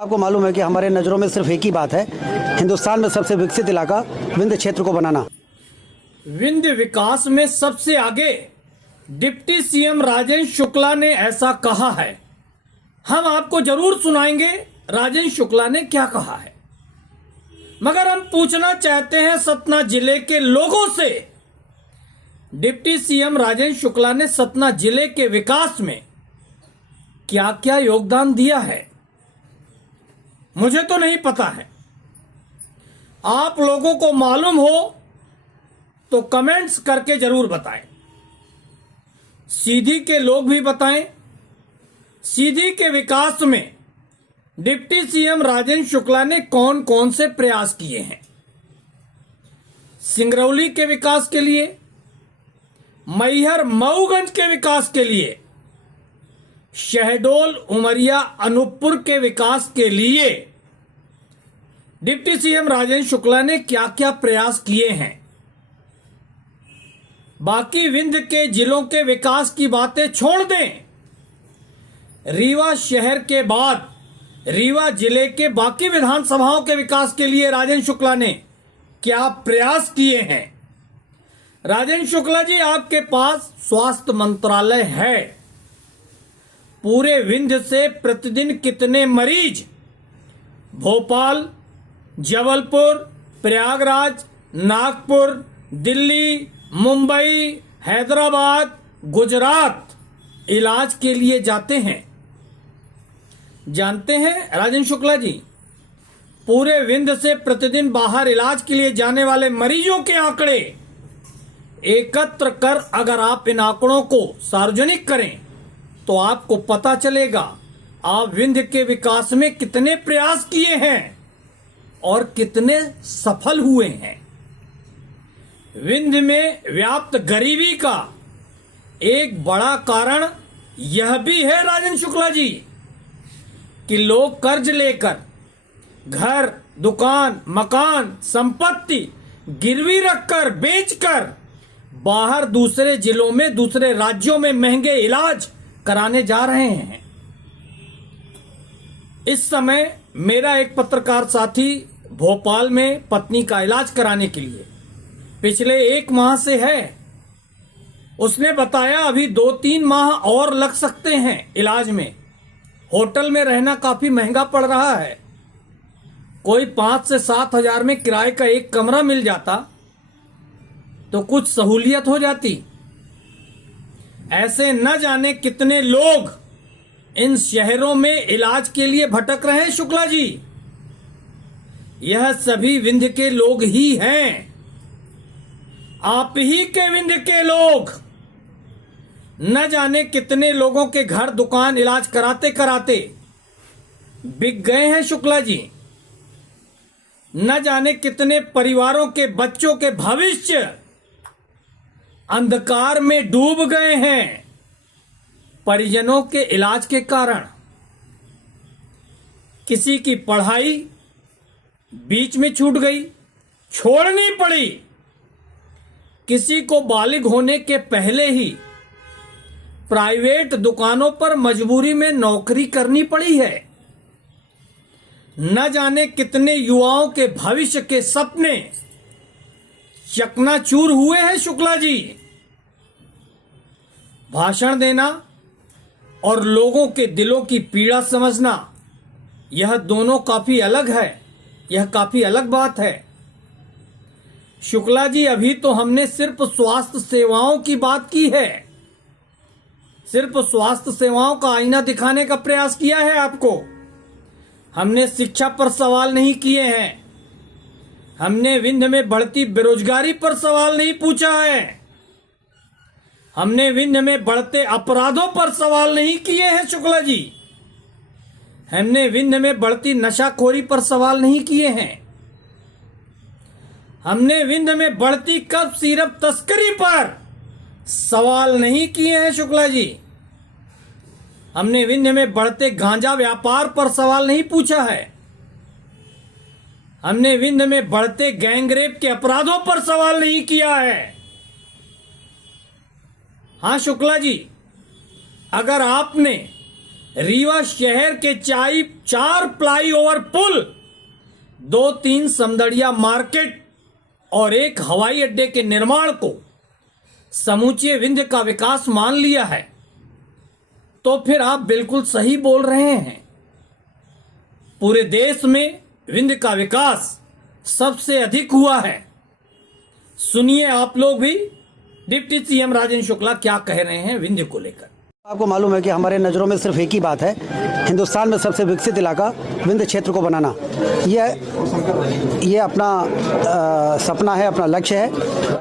आपको मालूम है कि हमारे नज़रों में सिर्फ एक ही बात है, हिंदुस्तान में सबसे विकसित इलाका विंध्य क्षेत्र को बनाना। विंध्य विकास में सबसे आगे डिप्टी सीएम राजेंद्र शुक्ला ने ऐसा कहा है। हम आपको जरूर सुनाएंगे राजेंद्र शुक्ला ने क्या कहा है, मगर हम पूछना चाहते हैं सतना जिले के लोगों से, डिप्टी सीएम राजेंद्र शुक्ला ने सतना जिले के विकास में क्या क्या योगदान दिया है। मुझे तो नहीं पता है, आप लोगों को मालूम हो तो कमेंट्स करके जरूर बताएं। सीधी के लोग भी बताएं, सीधी के विकास में डिप्टी सीएम राजेंद्र शुक्ला ने कौन कौन से प्रयास किए हैं। सिंगरौली के विकास के लिए, मैहर मऊगंज के विकास के लिए, शहडोल उमरिया अनूपपुर के विकास के लिए डिप्टी सीएम राजेंद्र शुक्ला ने क्या क्या प्रयास किए हैं। बाकी विंध्य के जिलों के विकास की बातें छोड़ दें, रीवा शहर के बाद रीवा जिले के बाकी विधानसभाओं के विकास के लिए राजेंद्र शुक्ला ने क्या प्रयास किए हैं। राजेंद्र शुक्ला जी, आपके पास स्वास्थ्य मंत्रालय है, पूरे विंध्य से प्रतिदिन कितने मरीज भोपाल, जबलपुर, प्रयागराज, नागपुर, दिल्ली, मुंबई, हैदराबाद, गुजरात इलाज के लिए जाते हैं, जानते हैं राजेंद्र शुक्ला जी? पूरे विंध्य से प्रतिदिन बाहर इलाज के लिए जाने वाले मरीजों के आंकड़े एकत्र कर अगर आप इन आंकड़ों को सार्वजनिक करें तो आपको पता चलेगा आप विंध्य के विकास में कितने प्रयास किए हैं और कितने सफल हुए हैं। विंध्य में व्याप्त गरीबी का एक बड़ा कारण यह भी है राजेंद्र शुक्ला जी कि लोग कर्ज लेकर घर, दुकान, मकान, संपत्ति गिरवी रखकर, बेचकर बाहर दूसरे जिलों में, दूसरे राज्यों में महंगे इलाज कराने जा रहे हैं। इस समय मेरा एक पत्रकार साथी भोपाल में पत्नी का इलाज कराने के लिए पिछले 1 माह से है। उसने बताया अभी 2-3 माह और लग सकते हैं इलाज में। होटल में रहना काफी महंगा पड़ रहा है। कोई 5 से 7 हजार में किराए का एक कमरा मिल जाता तो कुछ सहूलियत हो जाती। ऐसे न जाने कितने लोग इन शहरों में इलाज के लिए भटक रहे हैं शुक्ला जी। यह सभी विंध्य के लोग ही हैं, आप ही के विंध्य के लोग। न जाने कितने लोगों के घर, दुकान इलाज कराते कराते बिक गए हैं शुक्ला जी। न जाने कितने परिवारों के बच्चों के भविष्य अंधकार में डूब गए हैं परिजनों के इलाज के कारण। किसी की पढ़ाई बीच में छूट गई, छोड़नी पड़ी। किसी को बालिग होने के पहले ही प्राइवेट दुकानों पर मजबूरी में नौकरी करनी पड़ी है। न जाने कितने युवाओं के भविष्य के सपने चकनाचूर हुए हैं शुक्ला जी। भाषण देना और लोगों के दिलों की पीड़ा समझना, यह दोनों काफी अलग है, यह काफी अलग बात है शुक्ला जी। अभी तो हमने सिर्फ स्वास्थ्य सेवाओं की बात की है, सिर्फ स्वास्थ्य सेवाओं का आईना दिखाने का प्रयास किया है आपको। हमने शिक्षा पर सवाल नहीं किए हैं, हमने विंध्य में बढ़ती बेरोजगारी पर सवाल नहीं पूछा है, हमने विंध्य में बढ़ते अपराधों पर सवाल नहीं किए हैं शुक्ला जी, हमने विंध्य में बढ़ती नशाखोरी पर सवाल नहीं किए हैं, हमने विंध्य में बढ़ती कफ सिरप तस्करी पर सवाल नहीं किए हैं शुक्ला जी, हमने विंध्य में बढ़ते गांजा व्यापार पर सवाल नहीं पूछा है, हमने विंध्य में बढ़ते गैंगरेप के अपराधों पर सवाल नहीं किया है। हाँ शुक्ला जी, अगर आपने रीवा शहर के 4 फ्लाईओवर पुल, 2-3 समदड़िया मार्केट और एक हवाई अड्डे के निर्माण को समूचे विंध्य का विकास मान लिया है, तो फिर आप बिल्कुल सही बोल रहे हैं। पूरे देश में विंध्य का विकास सबसे अधिक हुआ है। सुनिए आप लोग भी डिप्टी सीएम राजेंद्र शुक्ला क्या कह रहे हैं विंध्य को लेकर। आपको मालूम है कि हमारे नज़रों में सिर्फ एक ही बात है, हिंदुस्तान में सबसे विकसित इलाका विंध्य क्षेत्र को बनाना। ये अपना सपना है, अपना लक्ष्य है।